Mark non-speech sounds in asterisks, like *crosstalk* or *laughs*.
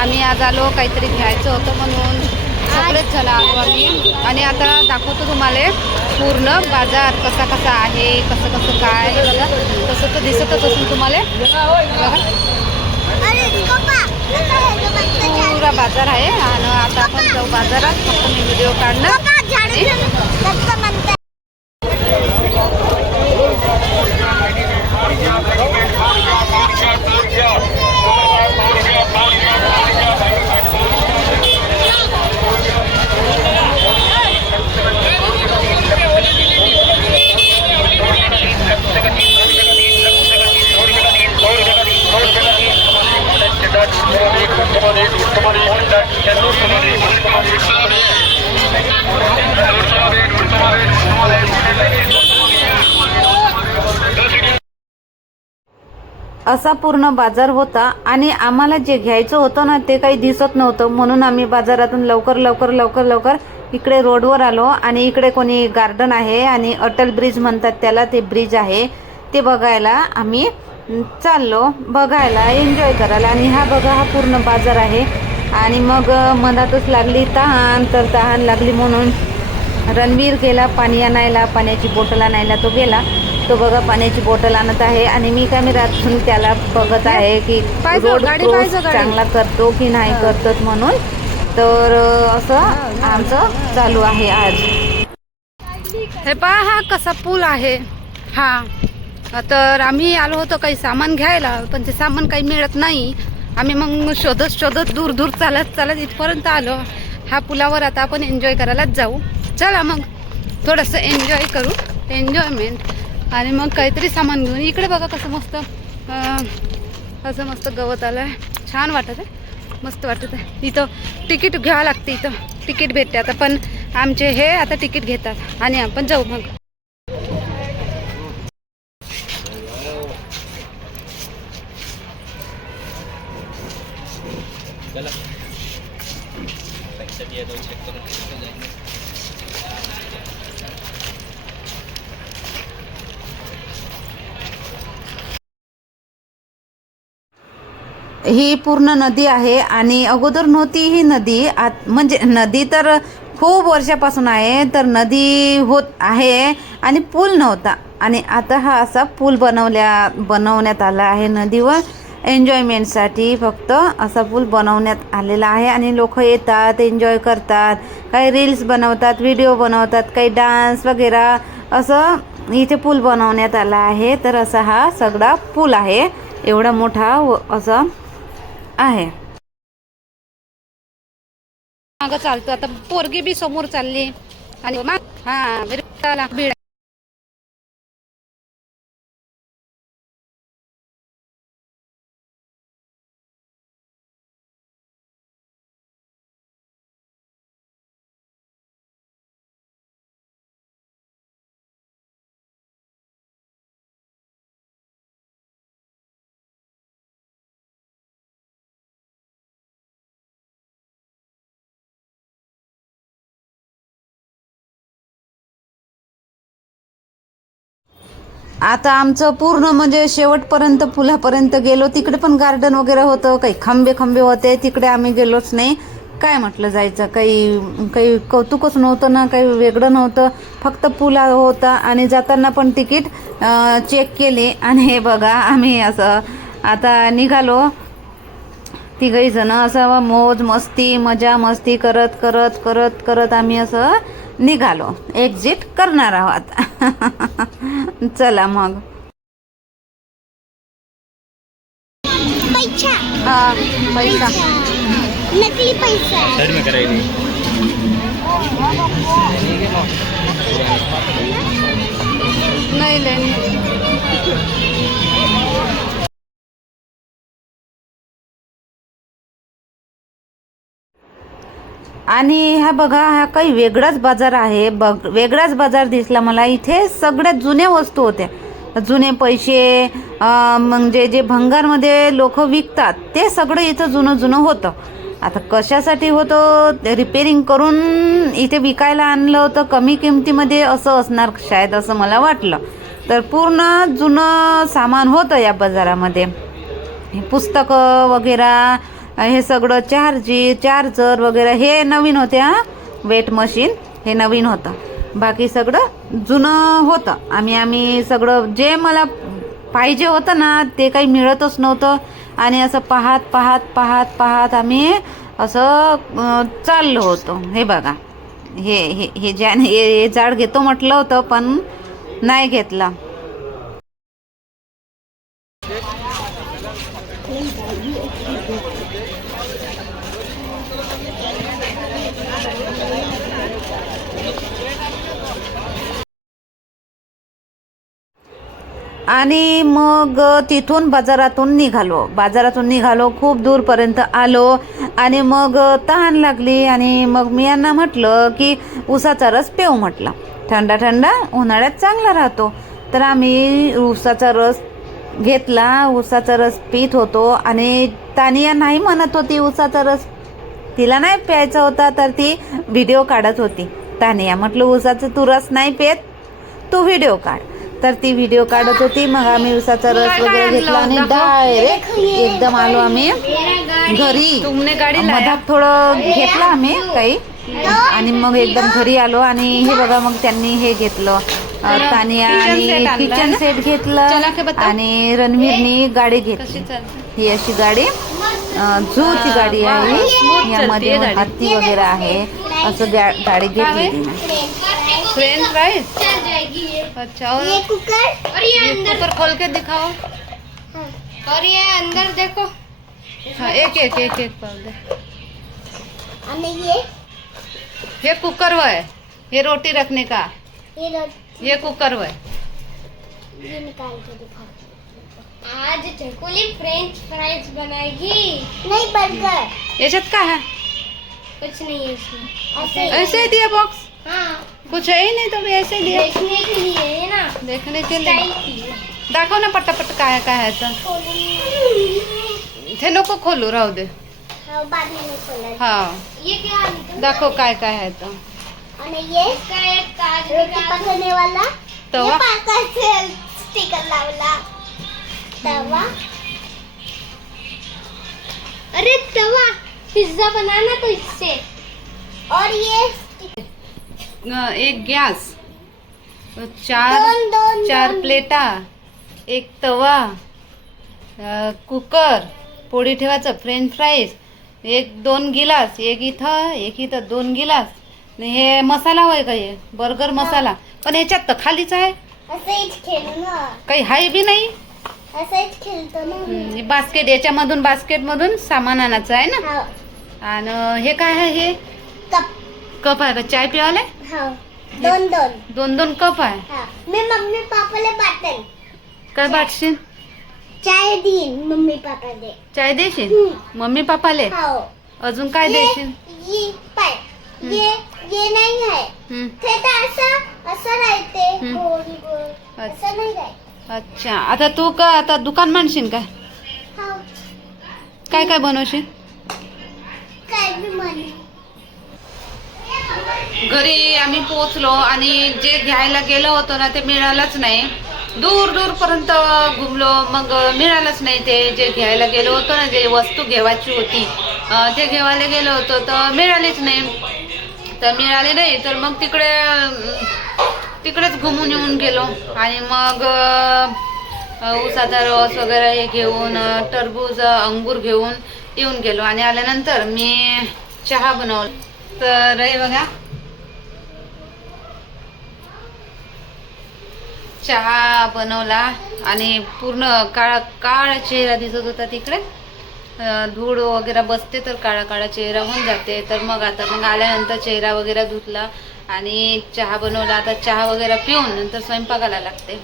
आम्ही आज आलो काहीतरी घ्यायचं होतं म्हणून. सगळेच जण आलो आम्ही. आणि आता दाखवतो तुम्हाला पूर्ण बाजार कसा कसा आहे कसं कसं काय बघा. तसं तर दिसतच असून तुम्हाला. बघा. पुरा बाजार आहे. आणि आता आपण जाऊ बाजारात. फक्त मी व्हिडिओ काढणार. असा पूर्ण बाजार होता आणि आम्हाला जे घ्यायचं होतं ना ते काही दिसत नव्हतं. म्हणून आम्ही बाजारातून लवकर लवकर लवकर लवकर इकडे रोडवर आलो आणि इकडे कोणी गार्डन आहे आणि अटल ब्रिज म्हणतात त्याला ते ब्रिज आहे. ते बघायला आम्ही चाललो. बघायला एन्जॉय करायला आणि हा बघा हा पूर्ण बाजार आहे. आणि मग मधातच लागली तहान तर तहान लागली म्हणून रणवीर गेला पाणी आणायला पाण्याची बोटल आणायला तो गेला. तो बघा पाण्याची बॉटल आणत आहे आणि मी कॅमेऱ्यातून त्याला बघत आहे की पाहिजे, रोड क्रॉस. चांगला करतो की नाही करतो म्हणून. तर असं आमचं चालू आहे आज. हे पहा हा कसा पूल आहे. हा. तर आम्ही आलो होतो काही सामान घ्यायला पण ते सामान काही मिळत नाही. आम्ही मग शोधत शोधत दूर दूर चालत चालत इथपर्यंत आलो. हा पुलावर आता आपण एन्जॉय करायलाच जाऊ. चला मग थोडंसं एन्जॉय करू. एन्जॉयमेंट आणि मग काहीतरी सामान घेऊन इकडे बघा कसं मस्त असं मस्त गवत आलं आहे छान वाटत आहे. मस्त वाटत आहे. इथं तिकीट घ्यावं लागते इथं. तिकीट भेटते आता. पण आमचे हे आता तिकीट घेतात. आणि आपण जाऊ मग. ही पूर्ण नदी आहे आणि अगोदर नव्हती ही नदी. आत म्हणजे नदी तर खूप वर्षापासून आहे तर नदी होत आहे आणि पूल नव्हता. आणि आता हा असा पूल बनवल्या बनवण्यात आला आहे नदीवर. एन्जॉयमेंटसाठी फक्त असा पूल बनवण्यात आलेला आहे आणि लोक येतात एन्जॉय करतात. काही रील्स बनवतात व्हिडिओ बनवतात काही डान्स वगैरे. असं इथे पूल बनवण्यात आला आहे. तर असा हा सगळा पूल आहे. एवढा मोठा व असं आहे. मागं चालतो आता पोरगी बी समोर चालली. आणि मग हा बीड आता आमचं पूर्ण म्हणजे शेवटपर्यंत पुलापर्यंत गेलो. तिकडे पण गार्डन वगैरे होतं. काही खांबे खांबे होते. तिकडे आम्ही गेलोच नाही. काय म्हटलं जायचं? काही काही कौतुकच नव्हतं ना. काही वेगळं नव्हतं. फक्त पुला होता आणि जाताना पण तिकीट चेक केले. आणि हे बघा आम्ही असं आता निघालो. तिघही जण असं मौज मस्ती मजा मस्ती करत करत करत करत आम्ही असं निघालो. एक्झिट करणार आहोत. *laughs* चला मग. पैसा. हा पैसा. नकली पैसा. साइड में कराएगी नाही लेनी आणि हा बघा हा काही वेगळाच बाजार आहे. बघ वेगळाच बाजार दिसला मला. इथे सगळ्यात जुन्या वस्तू होत्या. जुने पैसे म्हणजे जे भंगारमध्ये लोक विकतात ते सगळं इथं जुनं जुनं होतं. आता कशासाठी होतं? रिपेरिंग करून इथे विकायला आणलं होतं. कमी किमतीमध्ये असं असणार शायद असं मला वाटलं. तर पूर्ण जुनं सामान होतं या बाजारामध्ये. पुस्तकं वगैरे हे सगळं चार्जी चार्जर वगैरे हे नवीन होते हा? वेट मशीन हे नवीन होतं. बाकी सगळं जुनं होतं. आम्ही आम्ही सगळं जे मला पाहिजे होतं ना ते काही मिळतच नव्हतं. आणि असं पाहत पाहत पाहत पाहत आम्ही असं चाललो होतो. हे बघा. हे हे हे ज्याने हे हे झाड घेतो म्हटलं होतं पण नाही घेतला. आणि मग तिथून बाजारातून निघालो. बाजारातून निघालो खूप दूरपर्यंत आलो आणि मग तहान लागली आणि मग मी यांना म्हटलं की उसाचा रस पेऊ म्हटलं. थंडा थंडा उन्हाळ्यात चांगला राहतो. तर आम्ही उसाचा रस घेतला उसाचा रस पित होतो आणि तानिया नाही म्हणत होती उसाचा रस. तिला नाही प्यायचा होता तर ती व्हिडिओ काढत होती. तानिया म्हटलं उसाचं तू रस नाही पेत तू व्हिडिओ काढ. तर ती व्हिडिओ काढत होती. मग आम्ही उसाचा रस वगैरे घेतला आणि? डायरेक्ट एकदम आलो आम्ही. घरी. तुमने गाडी लाया? हो. मधात थोडं घेतलं आम्ही काही. आणि मग एकदम घरी आलो आणि हे बघा मग त्यांनी हे घेतलं. किचन आणि सेट आणला किचन ना? सेट घेतलं बताओ. आणि रणवीरनी गाडी घेतली. कशी ही अशी गाडी. झूची Ah, गाडी आहे. यामध्ये हत्ती वगैरे आहे. असं गाडी घेतली फ्रेंच फ्राइज चल जाएगी ये अच्छा और ये कुकर और ये अंदर खोल के दिखाओ। और ये अंदर देखो। हाँ एक एक एक एक ये ये कुकर वो है। ये रोटी रखने का। ये रोटी ये कुकर वो है ये निकाल के दिखा आज चकुली फ्रेंच फ्राइज बनाएगी। नहीं बर्गर याच्यात काय है। कुछ नहीं है इसमें। ऐसे ऐसे ही दिया बॉक्स हाँ। कुछ है ही नहीं तो भी ऐसे ही दिया। देखने के लिए है ना। देखने के लिए। की दाखव ना पटापट काय है, काय है ते नको खोलू राहू दे। हाँ बाद में खोला। हा। ये क्या दाखव काय काय आहे तर और ये इसका एक काज रोटी पकड़ने वाला तवा. ये पाका से स्टिकर लावला. तवा. अरे तवा पिज्जा बनाना तो इससे. और ये एक गॅस. चार दोन दोन चार दोन. प्लेटा. एक तवा. अं, कुकर. पोळी ठेवायचं फ्रेंच फ्राईज. एक दोन गिलास. एक इथं एक इथं दोन गिलास. हे मसाला होय का हे? बर्गर मसाला. पण याच्यात तर खालीच आहे. असेच खेळू ना काही हाय बी नाही. असेच खेळतो ना. हम्म, बास्केट याच्यामधून बास्केटमधून सामान आणायचं आहे ना? हाँ. आणि हे काय आहे हे? कप. कप आहे का? चाय पिवाले? हाँ. दोन दोन. दोन दोन कप आहे. हाँ. मैं मम्मी पापा ले बाटन काय बाटशील चाय दिन मम्मी पापा दे चाय देशील हम्म. मम्मी पप्पाले हाँ. अजून काय देशील ये पाय. ये ये नहीं है। हम्म, ते तर असं असं राहते. गोल गोल. असं नाही राहत। अच्छा आता तू का आता दुकान मांडशील काय हा। काय काय बनवशील? काय बी म्हणे। घरी आम्ही पोचलो आणि जे घ्यायला गेलो होतो ना ते मिळालंच नाही. दूर दूर पर्यंत घुमलो मग मिळालंच नाही ते जे घ्यायला गेलो होतो ना जे वस्तू घेवायची होती. ते घेवायला गेलो होतो तर मिळालीच नाही. तर मिळाली नाही तर मग तिकडे तिकडेच घुमून येऊन गेलो. आणि मग ऊसाचा रस वगैरे हे घेऊन टरबूज अंगूर घेऊन येऊन गेलो. आणि आल्यानंतर मी चहा बनवला. तर हे बघा. चहा बनवला आणि पूर्ण काळा काळा चेहरा दिसत होता तिकडे. धूळ वगैरे बसते तर काळा काळा चेहरा होऊन जाते. तर मग आता मग आल्यानंतर चेहरा वगैरे धुतला आणि चहा बनवला. आता चहा वगैरे पिऊन नंतर स्वयंपाकाला लागते.